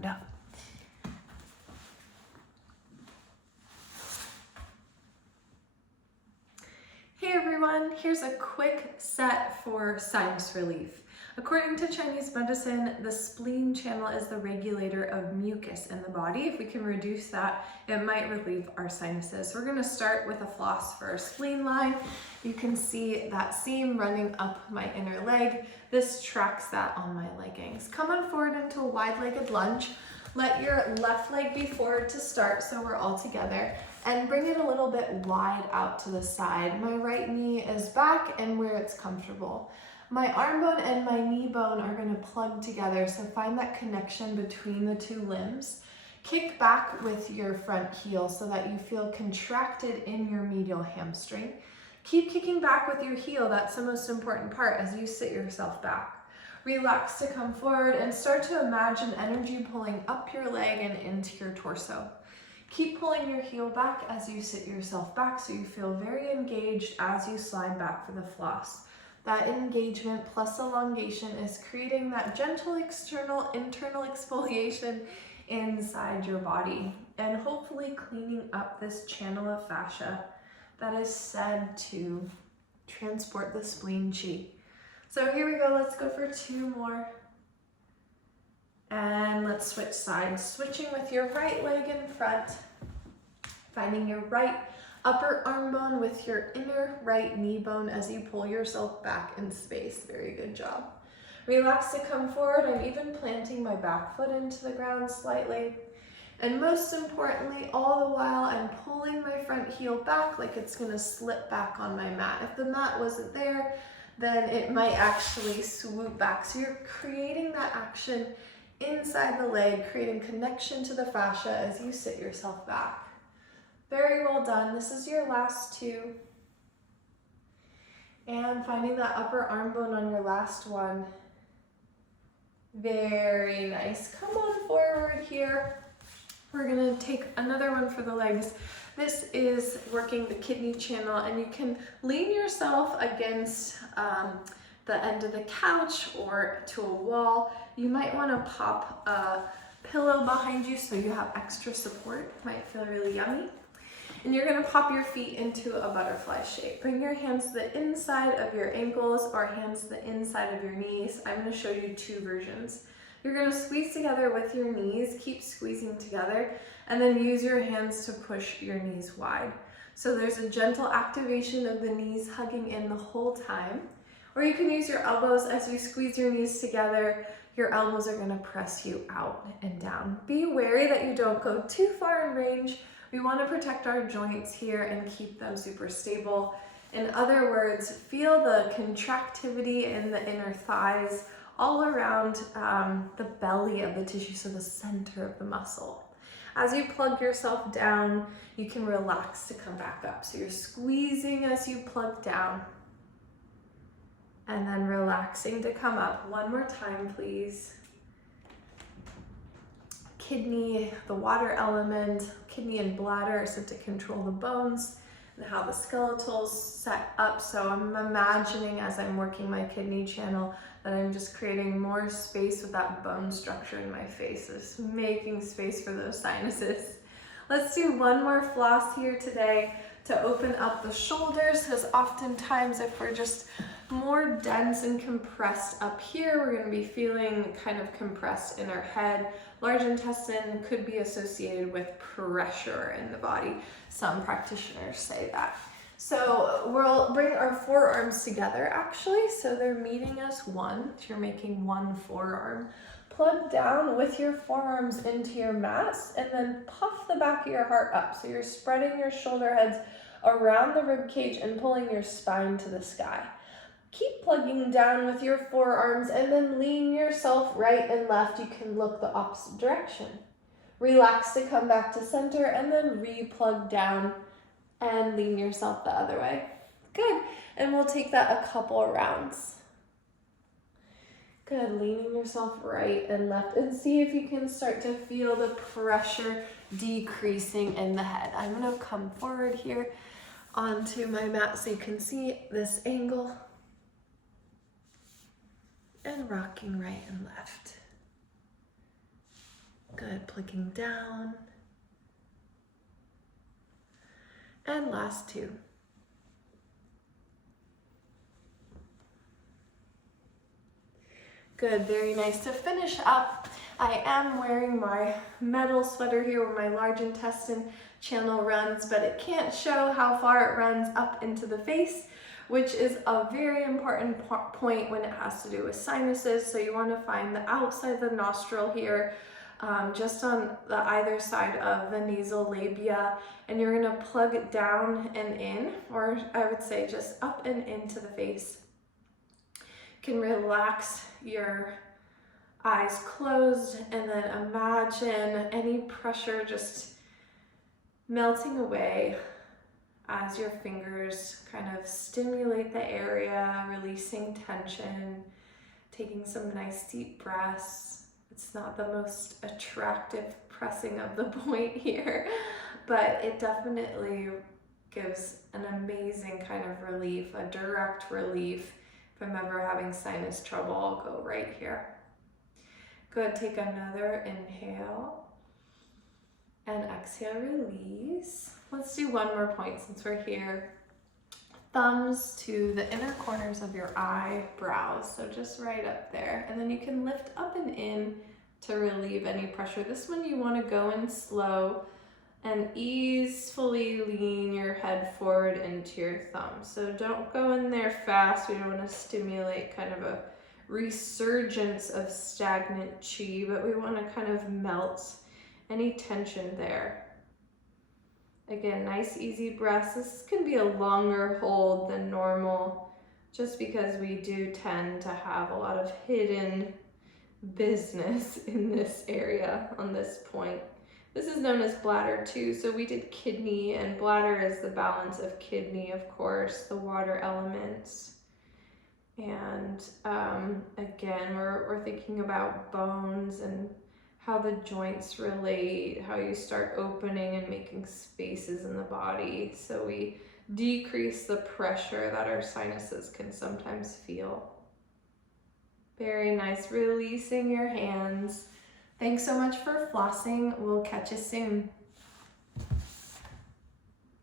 warmed up. Hey everyone, here's a quick set for sinus relief. According to Chinese medicine, the spleen channel is the regulator of mucus in the body. If we can reduce that, it might relieve our sinuses. We're gonna start with a floss for our spleen line. You can see that seam running up my inner leg. This tracks that on my leggings. Come on forward into a wide-legged lunge. Let your left leg be forward to start so we're all together, and bring it a little bit wide out to the side. My right knee is back and where it's comfortable. My arm bone and my knee bone are going to plug together, so find that connection between the two limbs. Kick back with your front heel so that you feel contracted in your medial hamstring. Keep kicking back with your heel, that's the most important part as you sit yourself back. Relax to come forward and start to imagine energy pulling up your leg and into your torso. Keep pulling your heel back as you sit yourself back so you feel very engaged as you slide back for the floss. That engagement plus elongation is creating that gentle internal exfoliation inside your body and hopefully cleaning up this channel of fascia that is said to transport the spleen chi. So here we go, let's go for 2 more. And let's switch sides, switching with your right leg in front, finding your right upper arm bone with your inner right knee bone as you pull yourself back in space. Very good job. Relax to come forward. I'm even planting my back foot into the ground slightly. And most importantly, all the while I'm pulling my front heel back like it's gonna slip back on my mat. If the mat wasn't there, then it might actually swoop back. So you're creating that action inside the leg, creating connection to the fascia as you sit yourself back. Very well done. This is your last 2. And finding that upper arm bone on your last one. Very nice. Come on forward here. We're gonna take another one for the legs. This is working the kidney channel, and you can lean yourself against the end of the couch or to a wall. You might want to pop a pillow behind you so you have extra support. Might feel really yummy. And you're going to pop your feet into a butterfly shape. Bring your hands to the inside of your ankles or hands to the inside of your knees. I'm going to show you 2 versions. You're going to squeeze together with your knees, keep squeezing together, and then use your hands to push your knees wide. So there's a gentle activation of the knees hugging in the whole time. Or you can use your elbows as you squeeze your knees together. Your elbows are going to press you out and down. Be wary that you don't go too far in range. We want to protect our joints here and keep them super stable. In other words, feel the contractivity in the inner thighs all around the belly of the tissue, so the center of the muscle. As you plug yourself down, you can relax to come back up. So you're squeezing as you plug down and then relaxing to come up. One more time, please. Kidney, the water element, kidney and bladder are said to control the bones and how the skeletals set up. So I'm imagining as I'm working my kidney channel that I'm just creating more space with that bone structure in my face, just making space for those sinuses. Let's do 1 more floss here today to open up the shoulders, because oftentimes if we're just more dense and compressed up here, we're going to be feeling kind of compressed in our head. Large intestine could be associated with pressure in the body. Some practitioners say that. So we'll bring our forearms together actually, so they're meeting as one. You're making 1 forearm. Plug down with your forearms into your mats and then puff the back of your heart up. So you're spreading your shoulder heads around the rib cage and pulling your spine to the sky. Keep plugging down with your forearms and then lean yourself right and left. You can look the opposite direction. Relax to come back to center and then re-plug down and lean yourself the other way. Good. And we'll take that a couple rounds. Good. Leaning yourself right and left, and see if you can start to feel the pressure decreasing in the head. I'm going to come forward here onto my mat so you can see this angle. And rocking right and left. Good, plicking down. And last two. Good, very nice. To finish up, I am wearing my metal sweater here where my large intestine channel runs, but it can't show how far it runs up into the face, which is a very important point when it has to do with sinuses. So you want to find the outside of the nostril here, just on the either side of the nasal labia, and you're going to plug it down and in, or I would say just up and into the face. You can relax your eyes closed and then imagine any pressure just melting away as your fingers kind of stimulate the area, releasing tension, taking some nice deep breaths. It's not the most attractive pressing of the point here, but it definitely gives an amazing kind of relief, a direct relief. If I'm ever having sinus trouble, I'll go right here. Good, take another inhale and exhale, release. Let's do one more point since we're here. Thumbs to the inner corners of your eyebrows, so just right up there. And then you can lift up and in to relieve any pressure. This one you want to go in slow and easefully lean your head forward into your thumb. So don't go in there fast. We don't want to stimulate kind of a resurgence of stagnant chi, but we want to kind of melt any tension there. Again, nice easy breaths. This can be a longer hold than normal, just because we do tend to have a lot of hidden business in this area on this point. This is known as bladder too. So we did kidney, and bladder is the balance of kidney, of course, the water elements. And again, we're thinking about bones and how the joints relate, how you start opening and making spaces in the body. So we decrease the pressure that our sinuses can sometimes feel. Very nice, releasing your hands. Thanks so much for flossing. We'll catch you soon.